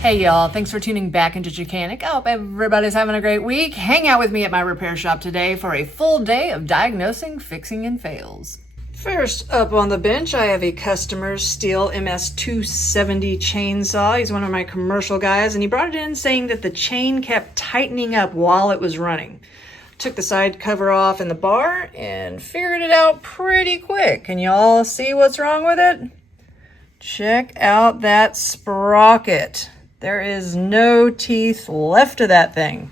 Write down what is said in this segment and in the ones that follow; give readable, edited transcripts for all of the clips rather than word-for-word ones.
Hey y'all, thanks for tuning back into Chickanic. I hope everybody's having a great week. Hang out with me at my repair shop today for a full day of diagnosing, fixing, and fails. First up on the bench, I have a customer's Stihl MS270 chainsaw. He's one of my commercial guys, and he brought it in saying that the chain kept tightening up while it was running. Took the side cover off in the bar and figured it out pretty quick. Can y'all see what's wrong with it? Check out that sprocket. There is no teeth left of that thing.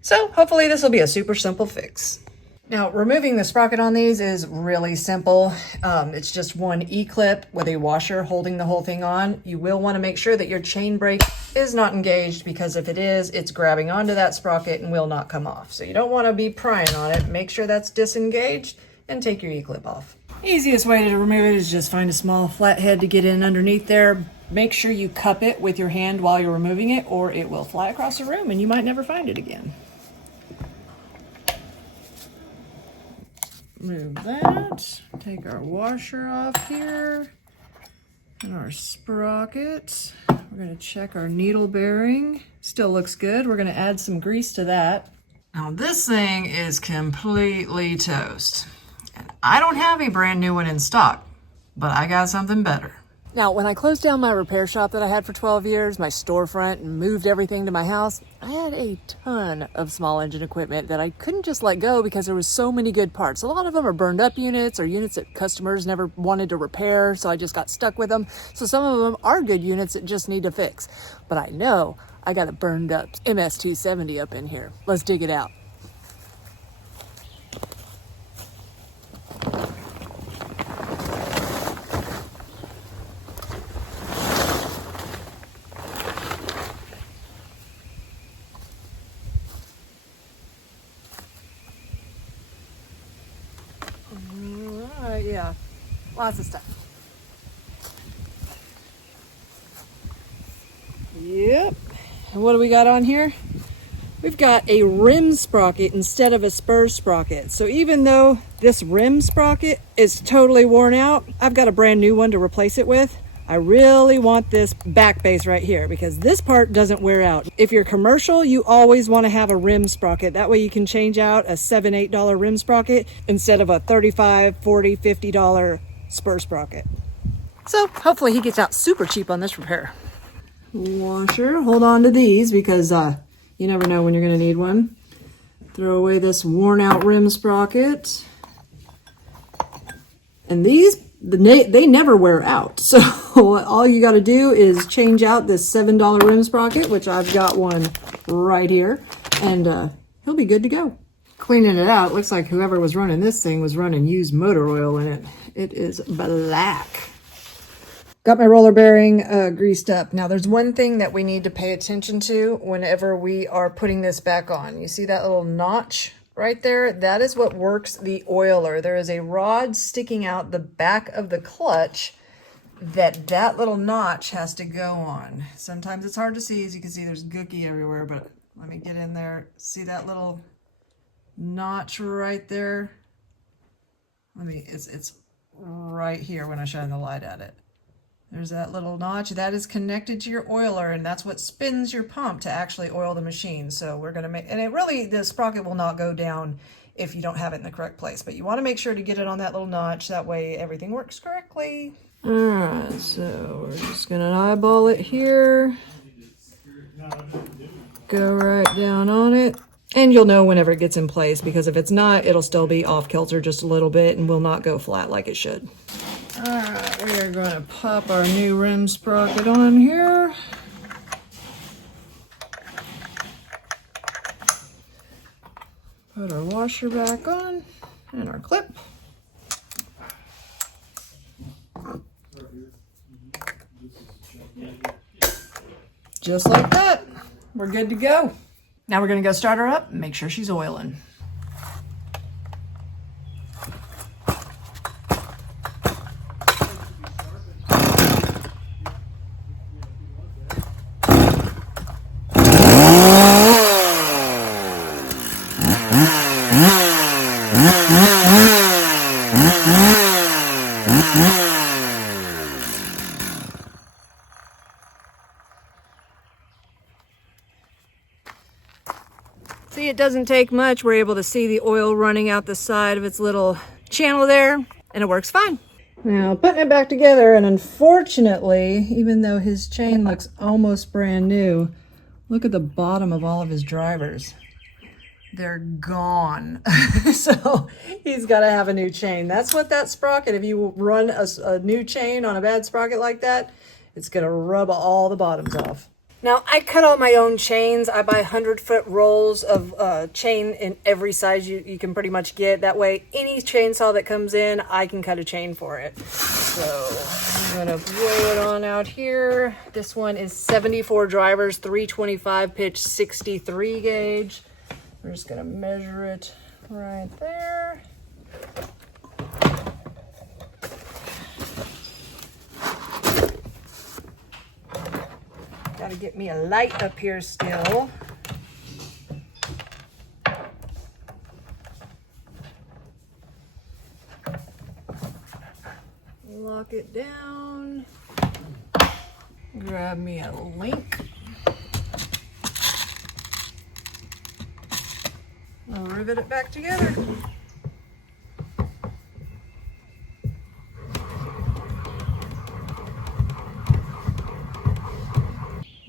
So hopefully this will be a super simple fix. Now, removing the sprocket on these is really simple. It's just one E-clip with a washer holding the whole thing on. You will want to make sure that your chain brake is not engaged, because if it is, it's grabbing onto that sprocket and will not come off. So you don't want to be prying on it. Make sure that's disengaged and take your E-clip off. Easiest way to remove it is just find a small flat head to get in underneath there. Make sure you cup it with your hand while you're removing it, or it will fly across the room and you might never find it again. Move that. Take our washer off here and our sprocket. We're going to check our needle bearing. Still looks good. We're going to add some grease to that. Now this thing is completely toast. And I don't have a brand new one in stock, but I got something better. Now, when I closed down my repair shop that I had for 12 years, my storefront, and moved everything to my house, I had a ton of small engine equipment that I couldn't just let go because there was so many good parts. A lot of them are burned up units or units that customers never wanted to repair, so I just got stuck with them. So some of them are good units that just need to fix. But I know I got a burned up MS270 up in here. Let's dig it out. Yeah, lots of stuff. Yep. And what do we got on here? We've got a rim sprocket instead of a spur sprocket. So even though this rim sprocket is totally worn out, I've got a brand new one to replace it with. I really want this back base right here because this part doesn't wear out. If you're commercial, you always want to have a rim sprocket. That way you can change out a $7, $8 rim sprocket instead of a $35, $40, $50 spur sprocket. So hopefully he gets out super cheap on this repair. Washer, hold on to these because you never know when you're going to need one. Throw away this worn out rim sprocket. And these, they never wear out. So all you got to do is change out this $7 rim sprocket, which I've got one right here, and he'll be good to go. Cleaning it out, looks like whoever was running this thing was running used motor oil in it. It is black. Got my roller bearing greased up. Now there's one thing that we need to pay attention to whenever we are putting this back on. You see that little notch right there? That is what works the oiler. There is a rod sticking out the back of the clutch that little notch has to go on. Sometimes it's hard to see. As you can see, there's gooky everywhere, but let me get in there. See that little notch right there? It's right here when I shine the light at it. There's that little notch that is connected to your oiler, and that's what spins your pump to actually oil the machine. So we're going to make, and the sprocket will not go down if you don't have it in the correct place, but you want to make sure to get it on that little notch. That way everything works correctly. All right, so we're just going to eyeball it here. Go right down on it. And you'll know whenever it gets in place, because if it's not, it'll still be off kilter just a little bit and will not go flat like it should. All right, we are going to pop our new rim sprocket on here. Put our washer back on and our clip. Just like that, we're good to go. Now we're going to go start her up and make sure she's oiling. See, it doesn't take much. We're able to see the oil running out the side of its little channel there, and it works fine. Now, putting it back together, and unfortunately, even though his chain looks almost brand new, look at the bottom of all of his drivers. They're gone. So he's got to have a new chain. That's what that sprocket, if you run a new chain on a bad sprocket like that, it's going to rub all the bottoms off. Now, I cut all my own chains. I buy 100-foot rolls of chain in every size you can pretty much get. That way, any chainsaw that comes in, I can cut a chain for it. So I'm going to blow it on out here. This one is 74 drivers, 325 pitch, 63 gauge. We're just going to measure it right there. Gotta get me a light up here still. Lock it down. Grab me a link. I'll rivet it back together.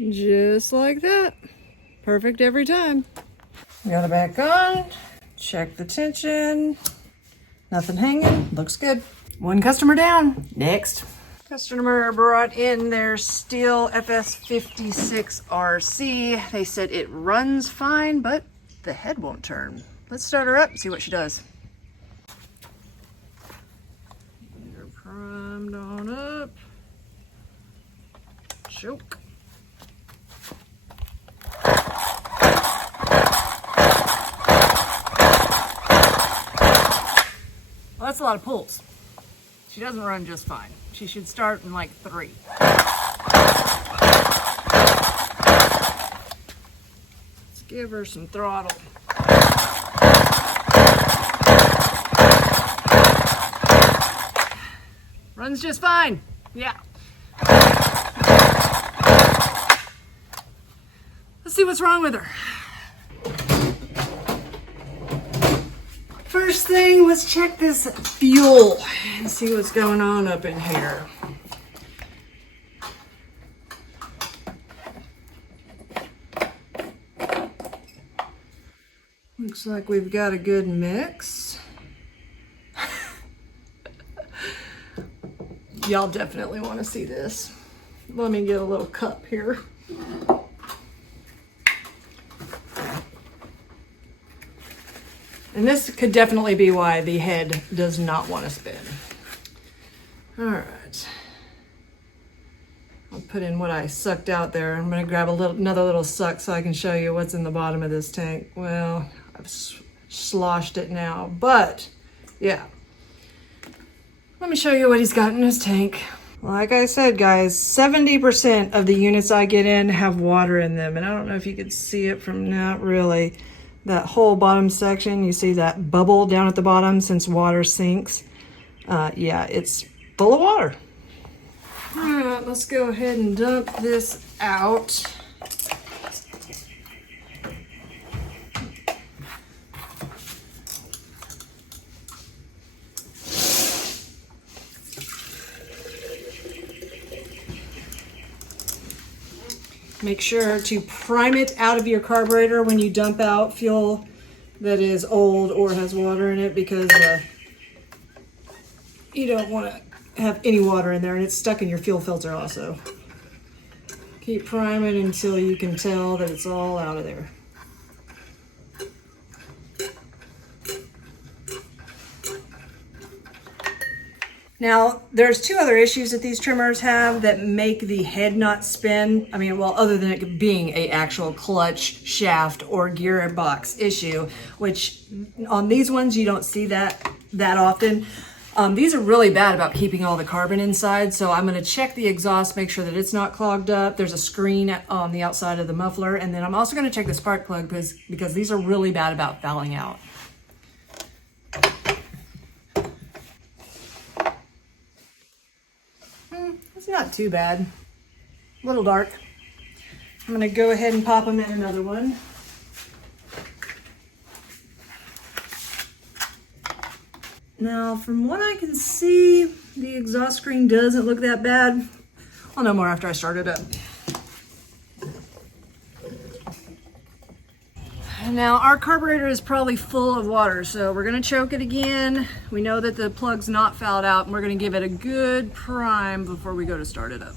Just like that. Perfect every time. Got it back on. Check the tension. Nothing hanging. Looks good. One customer down. Next. Customer brought in their Stihl FS56 RC. They said it runs fine, but the head won't turn. Let's start her up and see what she does. You're primed on up. Choke. Well, that's a lot of pulls. She doesn't run just fine. She should start in like 3. Let's give her some throttle. Runs just fine. Yeah. Let's see what's wrong with her. First thing, let's check this fuel and see what's going on up in here. Looks like we've got a good mix. Y'all definitely want to see this. Let me get a little cup here. And this could definitely be why the head does not want to spin. All right. I'll put in what I sucked out there. I'm going to grab another little suck so I can show you what's in the bottom of this tank. Well, I've sloshed it now, but yeah. Let me show you what he's got in his tank. Like I said, guys, 70% of the units I get in have water in them. And I don't know if you could see it from, not really. That whole bottom section, you see that bubble down at the bottom since water sinks. Yeah, it's full of water. All right, let's go ahead and dump this out. Make sure to prime it out of your carburetor when you dump out fuel that is old or has water in it, because you don't want to have any water in there and it's stuck in your fuel filter also. Keep priming until you can tell that it's all out of there. Now, there's 2 other issues that these trimmers have that make the head not spin. I mean, well, other than it being a actual clutch, shaft, or gearbox issue, which on these ones, you don't see that often. These are really bad about keeping all the carbon inside, so I'm gonna check the exhaust, make sure that it's not clogged up. There's a screen on the outside of the muffler, and then I'm also gonna check the spark plug because these are really bad about fouling out. It's not too bad. A little dark. I'm gonna go ahead and pop them in another one. Now, from what I can see, the exhaust screen doesn't look that bad. I'll know more after I start it up. Now, our carburetor is probably full of water, so we're gonna choke it again. We know that the plug's not fouled out, and we're gonna give it a good prime before we go to start it up.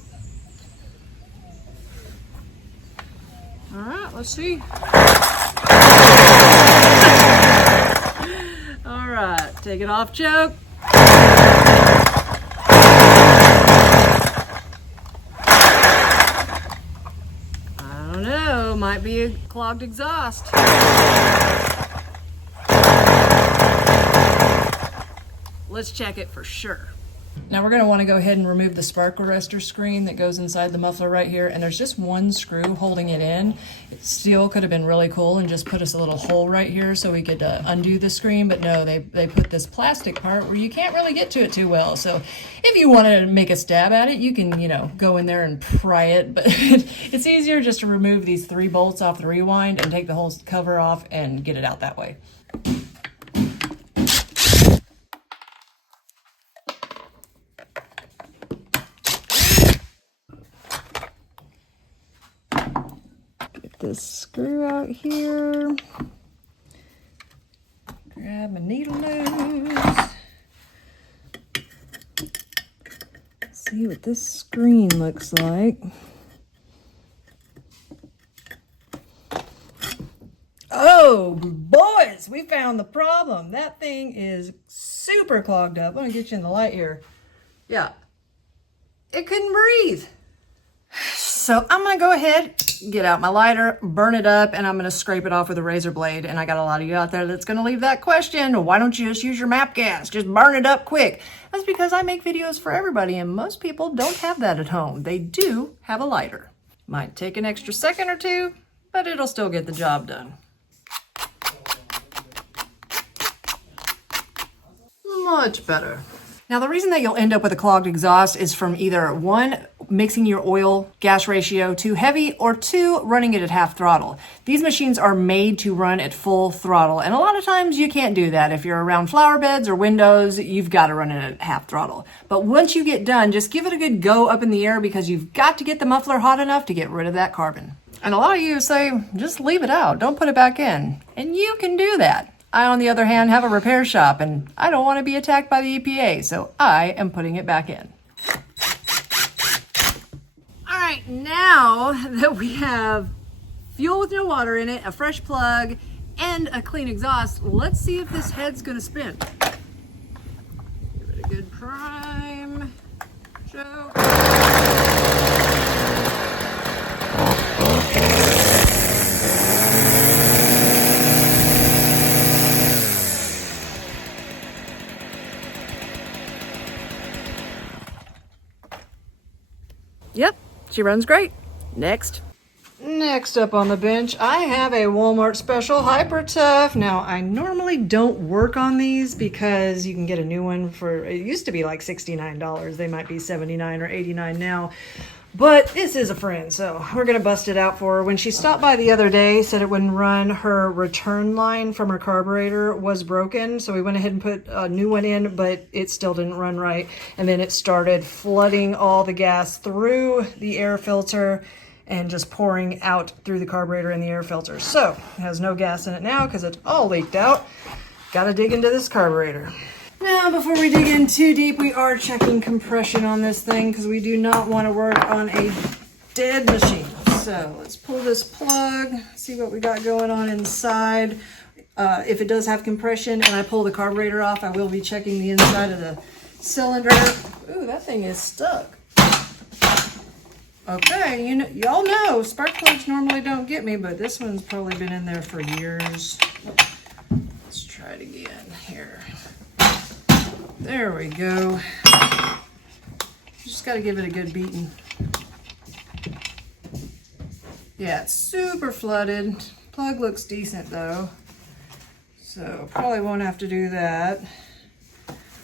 All right, let's see. All right, take it off choke. I don't know, might be a clogged exhaust. Let's check it for sure. Now we're going to want to go ahead and remove the spark arrestor screen that goes inside the muffler right here, and there's just one screw holding it in. Stihl could have been really cool and just put us a little hole right here so we could undo the screen, but no, they put this plastic part where you can't really get to it too well. So if you want to make a stab at it, you can, you know, go in there and pry it, but it's easier just to remove these 3 bolts off the rewind and take the whole cover off and get it out that way. This screw out here, grab my needle nose, see what this screen looks like. Oh boys, we found the problem. That thing is super clogged up. I'm gonna get you in the light here. Yeah, it couldn't breathe. So I'm gonna go ahead, get out my lighter, burn it up, and I'm gonna scrape it off with a razor blade. And I got a lot of you out there that's gonna leave that question, why don't you just use your MAP gas? Just burn it up quick. That's because I make videos for everybody, and most people don't have that at home. They do have a lighter. Might take an extra second or two, but it'll still get the job done. Much better. Now, the reason that you'll end up with a clogged exhaust is from either 1, mixing your oil gas ratio too heavy, or 2, running it at half throttle. These machines are made to run at full throttle, and a lot of times you can't do that. If you're around flower beds or windows, you've got to run it at half throttle. But once you get done, just give it a good go up in the air, because you've got to get the muffler hot enough to get rid of that carbon. And a lot of you say, just leave it out, don't put it back in. And you can do that. I, on the other hand, have a repair shop, and I don't want to be attacked by the EPA, so I am putting it back in. All right, now that we have fuel with no water in it, a fresh plug, and a clean exhaust, let's see if this head's gonna spin. Give it a good prime. Choke. Yep, she runs great. Next. Next up on the bench, I have a Walmart special HyperTough. Now, I normally don't work on these because you can get a new one for, it used to be like $69. They might be $79 or $89 now. But this is a friend, so we're going to bust it out for her. When she stopped by the other day, said it wouldn't run. Her return line from her carburetor was broken, so we went ahead and put a new one in, but it still didn't run right. And then it started flooding all the gas through the air filter and just pouring out through the carburetor and the air filter. So it has no gas in it now because it's all leaked out. Got to dig into this carburetor. Now, before we dig in too deep, we are checking compression on this thing because we do not want to work on a dead machine. So let's pull this plug, see what we got going on inside. If it does have compression and I pull the carburetor off, I will be checking the inside of the cylinder. Ooh, that thing is stuck. Okay, y'all know spark plugs normally don't get me, but this one's probably been in there for years. Let's try it again here. There we go. Just got to give it a good beating. Yeah, it's super flooded. Plug looks decent though, so probably won't have to do that.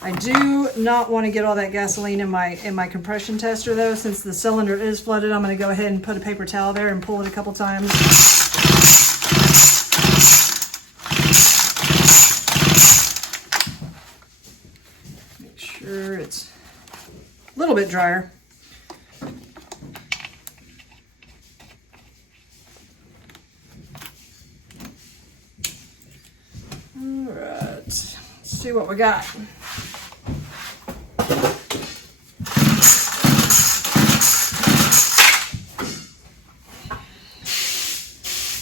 I do not want to get all that gasoline in my compression tester though. Since the cylinder is flooded, I'm going to go ahead and put a paper towel there and pull it a couple times. bit drier. All right, let's see what we got.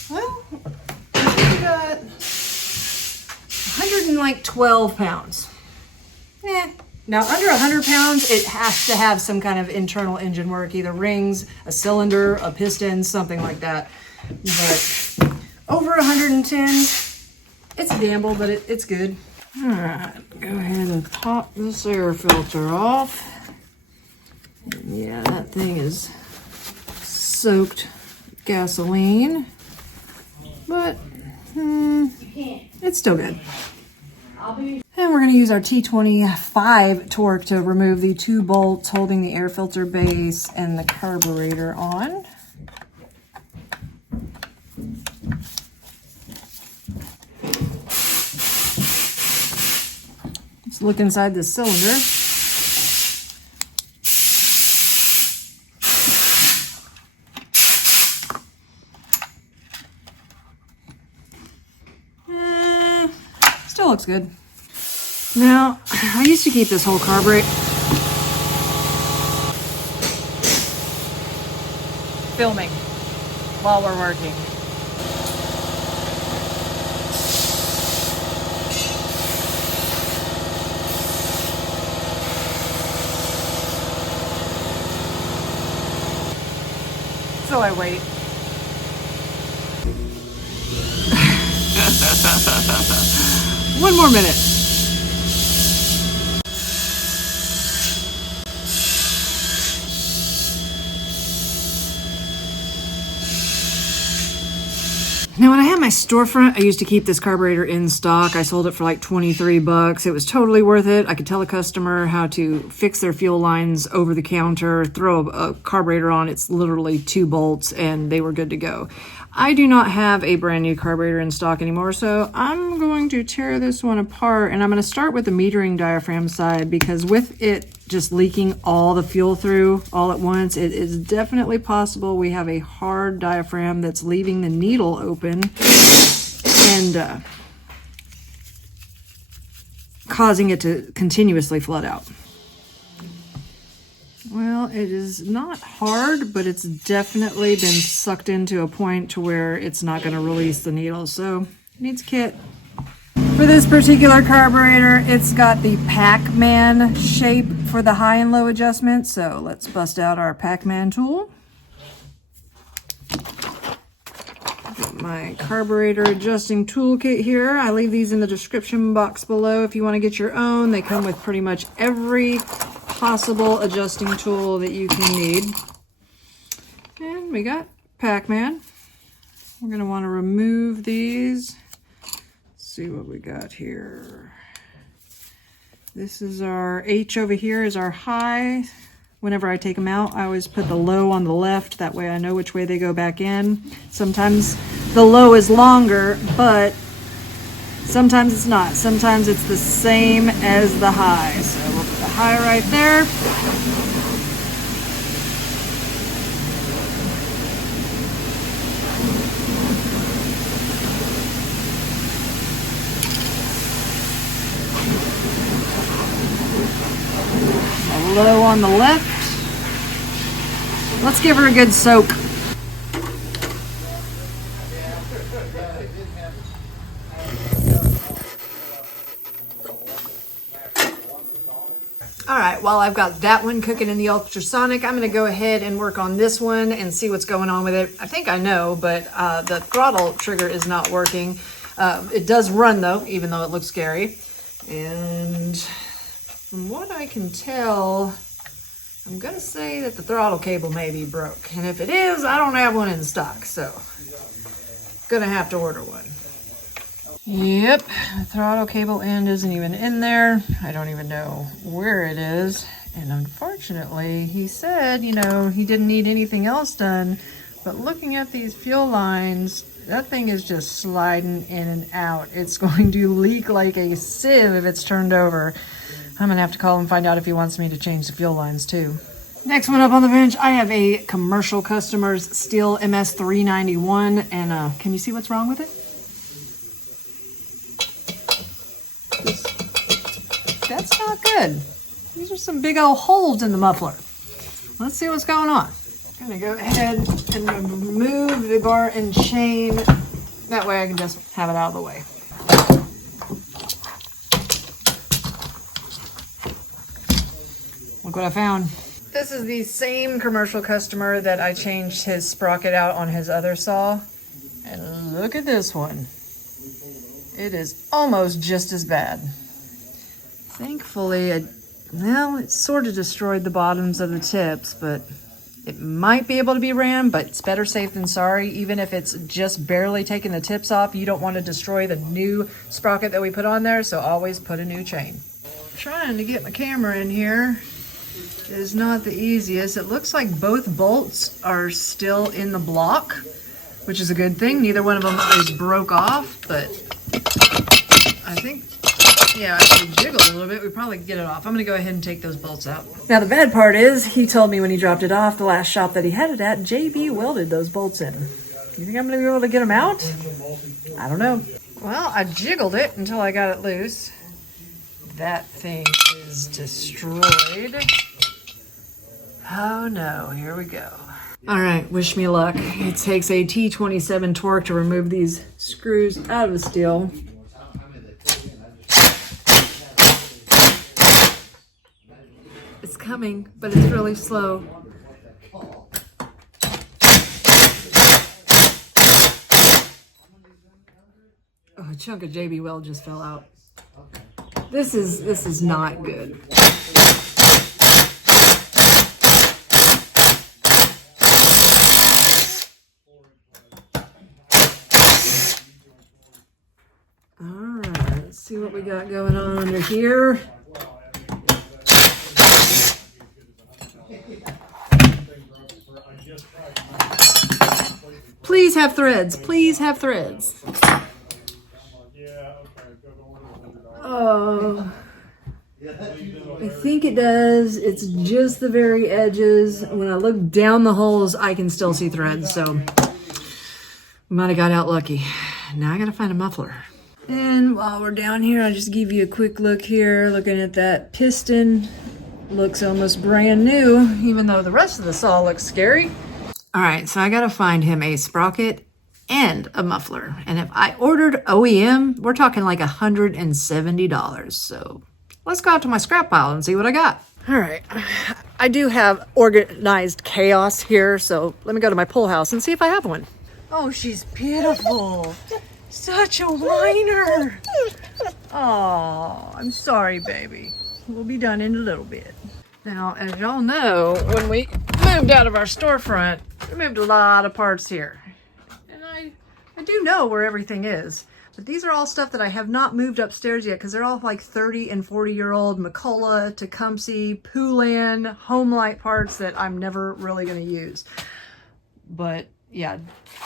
Well, we got 112 pounds. Now under 100 pounds, it has to have some kind of internal engine work, either rings, a cylinder, a piston, something like that. But over 110, it's a gamble, but it's good. All right, go ahead and pop this air filter off. And yeah, that thing is soaked with gasoline, but it's still good. And we're going to use our T25 torque to remove the 2 bolts holding the air filter base and the carburetor on. Let's look inside this cylinder. Still looks good. Now, I used to keep this whole carburetor filming while we're working. So I wait. One more minute. Now, when I had my storefront, I used to keep this carburetor in stock. I sold it for like 23 bucks. It was totally worth it. I could tell a customer how to fix their fuel lines over the counter, throw a carburetor on. It's literally 2 bolts, and they were good to go. I do not have a brand new carburetor in stock anymore, so I'm going to tear this one apart, and I'm going to start with the metering diaphragm side, because with it just leaking all the fuel through all at once, it is definitely possible we have a hard diaphragm that's leaving the needle open and causing it to continuously flood out. Well, it is not hard, but it's definitely been sucked into a point to where it's not going to release the needle, so it needs a kit. For this particular carburetor, it's got the Pac-Man shape for the high and low adjustment, so let's bust out our Pac-Man tool. Got my carburetor adjusting toolkit here. I leave these in the description box below if you want to get your own. They come with pretty much every possible adjusting tool that you can need. And we got Pac-Man. We're going to want to remove these. See what we got here. This is our H over here is our high. Whenever I take them out, I always put the low on the left. That way I know which way they go back in. Sometimes the low is longer, but sometimes it's not. Sometimes it's the same as the high. So we'll put the high right there. Low on the left. Let's give her a good soak. All right, while I've got that one cooking in the ultrasonic, I'm going to go ahead and work on this one and see what's going on with it. I think I know, but the throttle trigger is not working. It does run though, even though it looks scary. And from what I can tell, I'm gonna say that the throttle cable may be broke. And if it is, I don't have one in stock, so gonna have to order one. Yep, the throttle cable end isn't even in there. I don't even know where it is. And unfortunately, he said, you know, he didn't need anything else done. But looking at these fuel lines, that thing is just sliding in and out. It's going to leak like a sieve if it's turned over. I'm gonna have to call and find out if he wants me to change the fuel lines too. Next one up on the bench, I have a commercial customer's Stihl MS391, and can you see what's wrong with it? That's not good. These are some big old holes in the muffler. Let's see what's going on. I'm gonna go ahead and remove the bar and chain. That way I can just have it out of the way. Look what I found. This is the same commercial customer that I changed his sprocket out on his other saw. And look at this one. It is almost just as bad. Thankfully, it sort of destroyed the bottoms of the tips, but it might be able to be ran, but it's better safe than sorry. Even if it's just barely taking the tips off, you don't want to destroy the new sprocket that we put on there, so always put a new chain. Trying to get my camera in here is not the easiest. It looks like both bolts are still in the block, which is a good thing. Neither one of them is broke off, but I think, yeah, if we jiggle a little bit, we probably get it off. I'm gonna go ahead and take those bolts out. Now the bad part is, he told me when he dropped it off, the last shop that he had it at, JB welded those bolts in. You think I'm gonna be able to get them out? I don't know. Well, I jiggled it until I got it loose. That thing is destroyed. Oh no, here we go. All right, wish me luck. It takes a T27 torque to remove these screws out of the Stihl. It's coming, but it's really slow. Oh, a chunk of JB weld just fell out. This is not good. Alright, let's see what we got going on under here. Please have threads. Please have threads. Oh, I think it does. It's just the very edges. When I look down the holes, I can still see threads, so we might have got out lucky. Now I gotta find a muffler. And while we're down here, I'll just give you a quick look here. Looking at that piston, looks almost brand new, even though the rest of the saw looks scary. All right, so I gotta find him a sprocket and a muffler. And if I ordered OEM, we're talking like $170. So let's go out to my scrap pile and see what I got. All right, I do have organized chaos here, so let me go to my pull house and see if I have one. Oh, she's beautiful. Such a whiner. Oh, I'm sorry, baby. We'll be done in a little bit. Now, as y'all know, when we moved out of our storefront, we moved a lot of parts here. And I do know where everything is. But these are all stuff that I have not moved upstairs yet because they're all like 30 and 40-year-old McCullough, Tecumseh, Poulan, Homelight parts that I'm never really going to use. But yeah,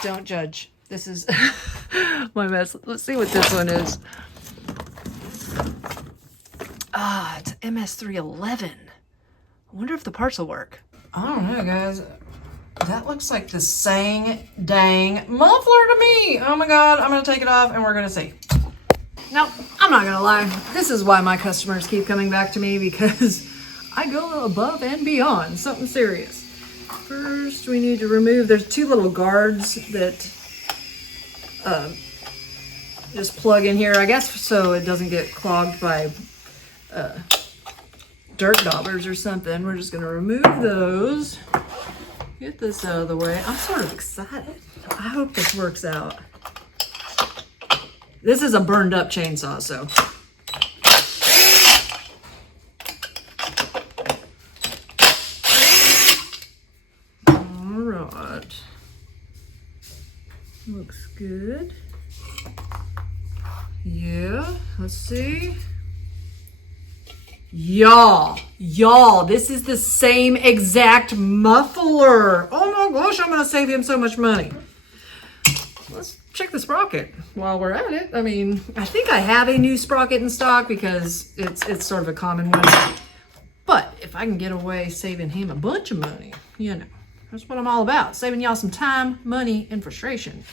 don't judge. This is my mess. Let's see what this one is. Ah, it's MS311. I wonder if the parts will work. I don't know, guys. That looks like the same dang muffler to me. Oh my God, I'm gonna take it off and we're gonna see. Now, I'm not gonna lie. This is why my customers keep coming back to me, because I go above and beyond something serious. First, we need to remove, there's two little guards that just plug in here, I guess, so it doesn't get clogged by dirt daubers or something. We're just gonna remove those. Get this out of the way. I'm sort of excited. I hope this works out. This is a burned up chainsaw, so. All right. Looks good. Yeah, let's see. Y'all, this is the same exact muffler. Oh my gosh, I'm gonna save him so much money. Let's check the sprocket while we're at it. I mean, I think I have a new sprocket in stock because it's sort of a common one. But if if I can get away saving him a bunch of money, you know, that's what I'm all about. Saving y'all some time, money, and frustration.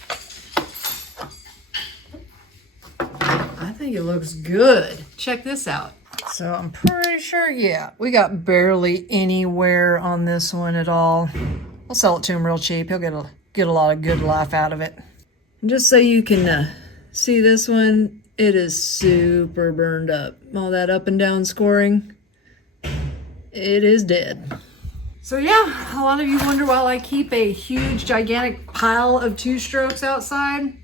I think it looks good. Check this out. So I'm pretty sure, yeah, we got barely any wear on this one at all. I'll sell it to him real cheap. He'll get a lot of good life out of it. And just so you can see this one, it is super burned up. All that up and down scoring, it is dead. So yeah, a lot of you wonder why I keep a huge, gigantic pile of 2-strokes outside.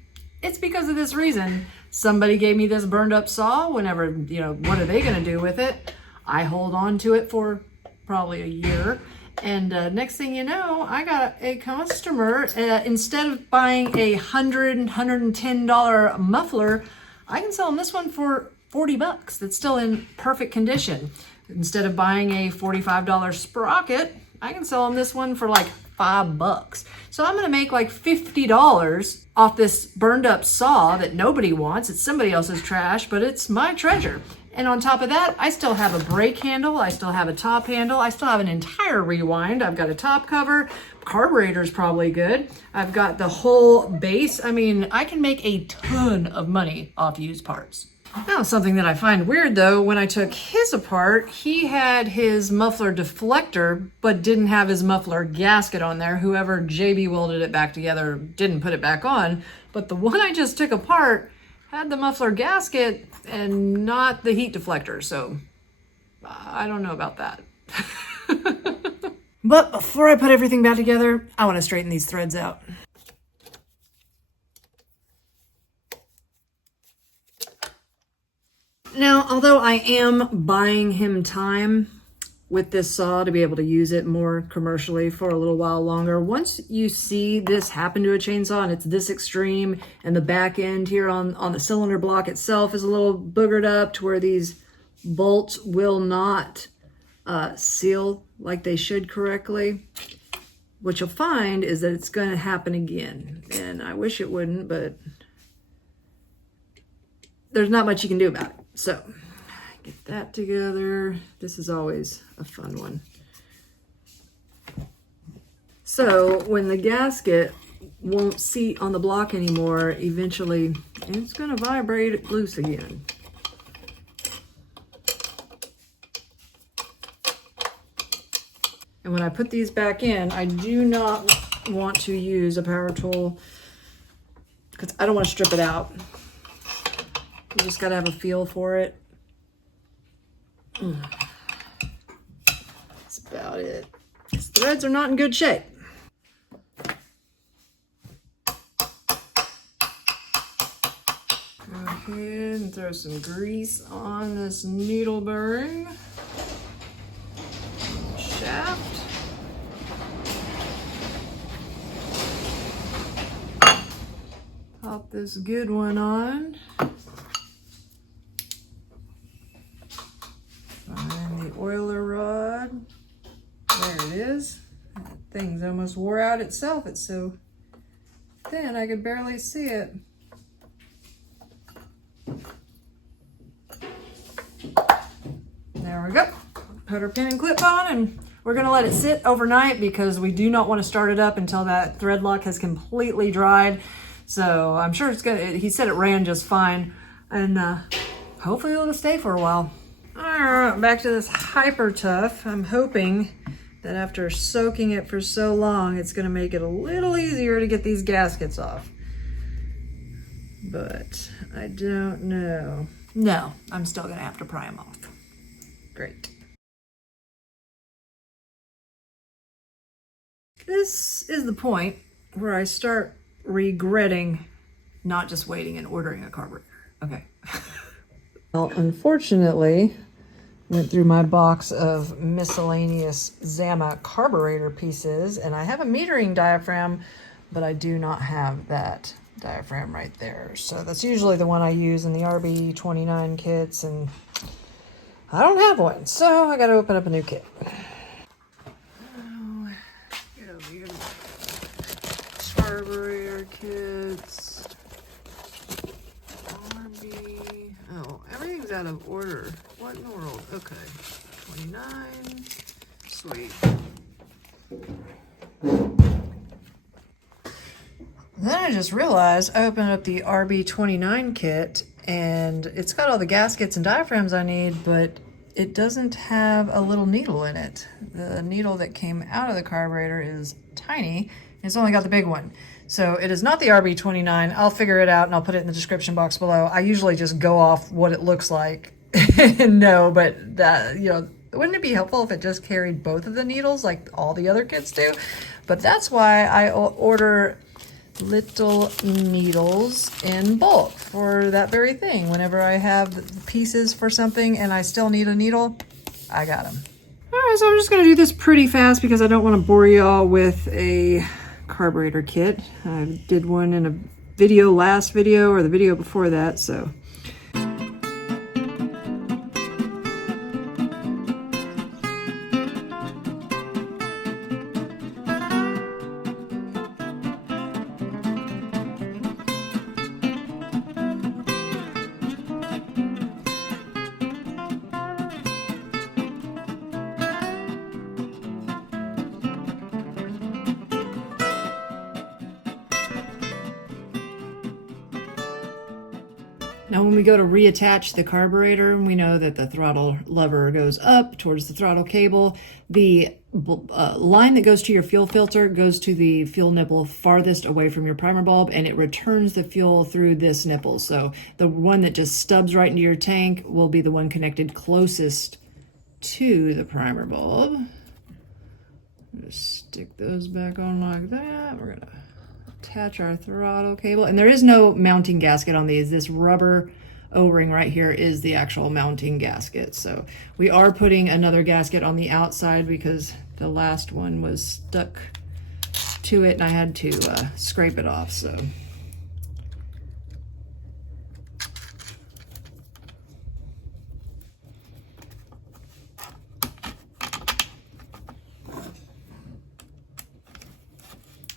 It's because of this reason. Somebody gave me this burned up saw whenever, you know, what are they gonna do with it? I hold on to it for probably a year. And next thing you know, I got a customer, instead of buying a $110 muffler, I can sell them this one for 40 bucks. That's still in perfect condition. Instead of buying a $45 sprocket, I can sell them this one for like $5. So I'm gonna make like $50 off this burned up saw that nobody wants. It's somebody else's trash, but it's my treasure. And on top of that, I still have a brake handle, I still have a top handle, I still have an entire rewind, I've got a top cover, carburetor is probably good, I've got the whole base. I mean, I can make a ton of money off used parts. Now, something that I find weird though, when I took his apart, he had his muffler deflector, but didn't have his muffler gasket on there. Whoever JB welded it back together didn't put it back on, but the one I just took apart had the muffler gasket and not the heat deflector, so I don't know about that. But before I put everything back together, I want to straighten these threads out. Now, although I am buying him time with this saw to be able to use it more commercially for a little while longer, once you see this happen to a chainsaw and it's this extreme, and the back end here on the cylinder block itself is a little boogered up to where these bolts will not seal like they should correctly, what you'll find is that it's going to happen again. And I wish it wouldn't, but there's not much you can do about it. So get that together. This is always a fun one. So when the gasket won't seat on the block anymore, eventually it's going to vibrate loose again. And when I put these back in, I do not want to use a power tool because I don't want to strip it out. You just got to have a feel for it. That's about it. These threads are not in good shape. Go ahead and throw some grease on this needle bearing shaft. Pop this good one on. Find the oiler rod. There it is. That thing's almost wore out itself. It's so thin I could barely see it. There we go. Put our pin and clip on, and we're gonna let it sit overnight because we do not want to start it up until that thread lock has completely dried. So I'm sure it's gonna, he said it ran just fine, and hopefully it'll stay for a while. All right, back to this HyperTough. I'm hoping that after soaking it for so long, it's gonna make it a little easier to get these gaskets off. But I don't know. No, I'm still gonna have to pry them off. Great. This is the point where I start regretting not just waiting and ordering a carburetor. Okay. Well, unfortunately, went through my box of miscellaneous Zama carburetor pieces, and I have a metering diaphragm, but I do not have that diaphragm right there. So that's usually the one I use in the RB29 kits, and I don't have one, so I got to open up a new kit. Oh, get over here. Carburetor kits. RB. Oh, everything's out of order. What in the world? Okay. 29. Sweet. Then I just realized I opened up the RB29 kit and it's got all the gaskets and diaphragms I need, but it doesn't have a little needle in it. The needle that came out of the carburetor is tiny, and it's only got the big one. So it is not the RB29. I'll figure it out and I'll put it in the description box below. I usually just go off what it looks like and no, but that, you know, wouldn't it be helpful if it just carried both of the needles like all the other kits do? But that's why I order little needles in bulk for that very thing. Whenever I have pieces for something and I still need a needle, I got them. All right, so I'm just gonna do this pretty fast because I don't want to bore y'all with a carburetor kit. I did one in a video, last video, or the video before that, so. Now when we go to reattach the carburetor, we know that the throttle lever goes up towards the throttle cable. The line that goes to your fuel filter goes to the fuel nipple farthest away from your primer bulb, and it returns the fuel through this nipple. So the one that just stubs right into your tank will be the one connected closest to the primer bulb. Just stick those back on like that. We're gonna attach our throttle cable, and there is no mounting gasket on these. This rubber O-ring right here is the actual mounting gasket. So we are putting another gasket on the outside because the last one was stuck to it and I had to scrape it off. So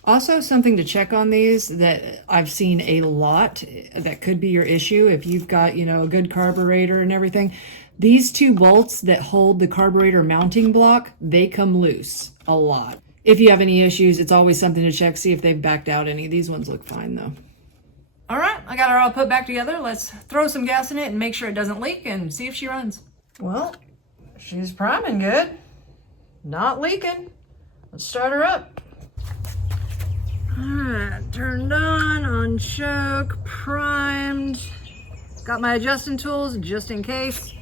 also, something to check on these that I've seen a lot that could be your issue if you've got, you know, a good carburetor and everything. These two bolts that hold the carburetor mounting block, they come loose a lot. If you have any issues, it's always something to check, see if they've backed out any. These ones look fine though. All right, I got her all put back together. Let's throw some gas in it and make sure it doesn't leak and see if she runs. Well, she's priming good. Not leaking. Let's start her up. All right, turned on choke, primed. Got my adjusting tools just in case.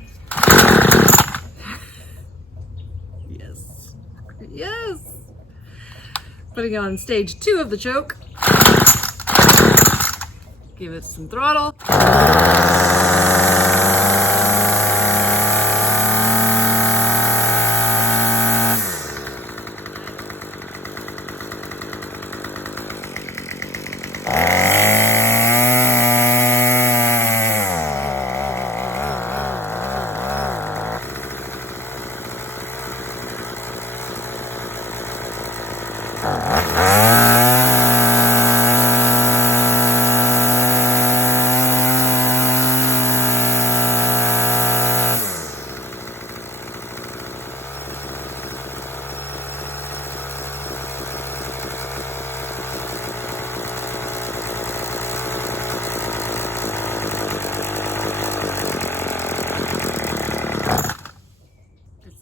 Yes, yes. Putting on stage 2 of the choke. Give it some throttle.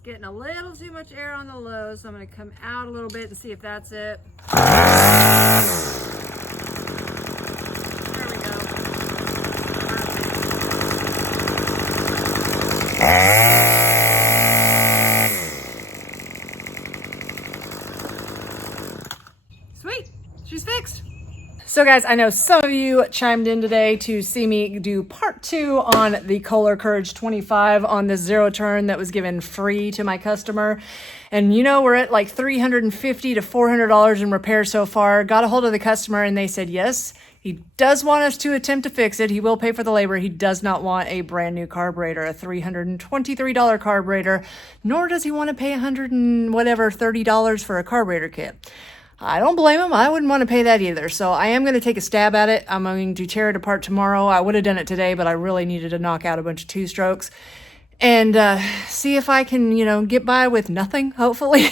Getting a little too much air on the low, so I'm going to come out a little bit and see if that's it. There we go. Sweet, she's fixed. So guys, I know some of you chimed in today to see me do part 2 on the Kohler Courage 25 on this zero turn that was given free to my customer. And you know, we're at like $350 to $400 in repairs so far. Got a hold of the customer and they said, yes, he does want us to attempt to fix it. He will pay for the labor. He does not want a brand new carburetor, a $323 carburetor, nor does he want to pay $30 for a carburetor kit. I don't blame him. I wouldn't want to pay that either. So I am going to take a stab at it. I'm going to tear it apart tomorrow. I would have done it today, but I really needed to knock out a bunch of 2-strokes. and see if I can, you know, get by with nothing, hopefully,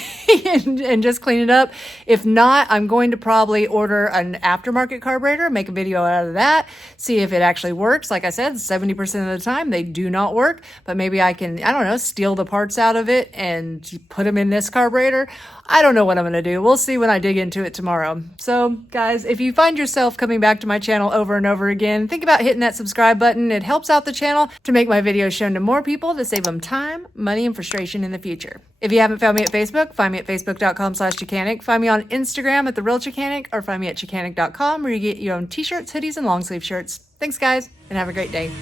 and just clean it up. If not, I'm going to probably order an aftermarket carburetor, make a video out of that, see if it actually works. Like I said, 70% of the time they do not work, but maybe I can, I don't know, steal the parts out of it and put them in this carburetor. I don't know what I'm going to do. We'll see when I dig into it tomorrow. So guys, if you find yourself coming back to my channel over and over again, think about hitting that subscribe button. It helps out the channel to make my videos shown to more people to save them time, money, and frustration in the future. If you haven't found me at Facebook, find me at facebook.com/Chickanic. Find me on Instagram at TheRealChickanic, or find me at Chickanic.com, where you get your own t-shirts, hoodies, and long sleeve shirts. Thanks guys, and have a great day.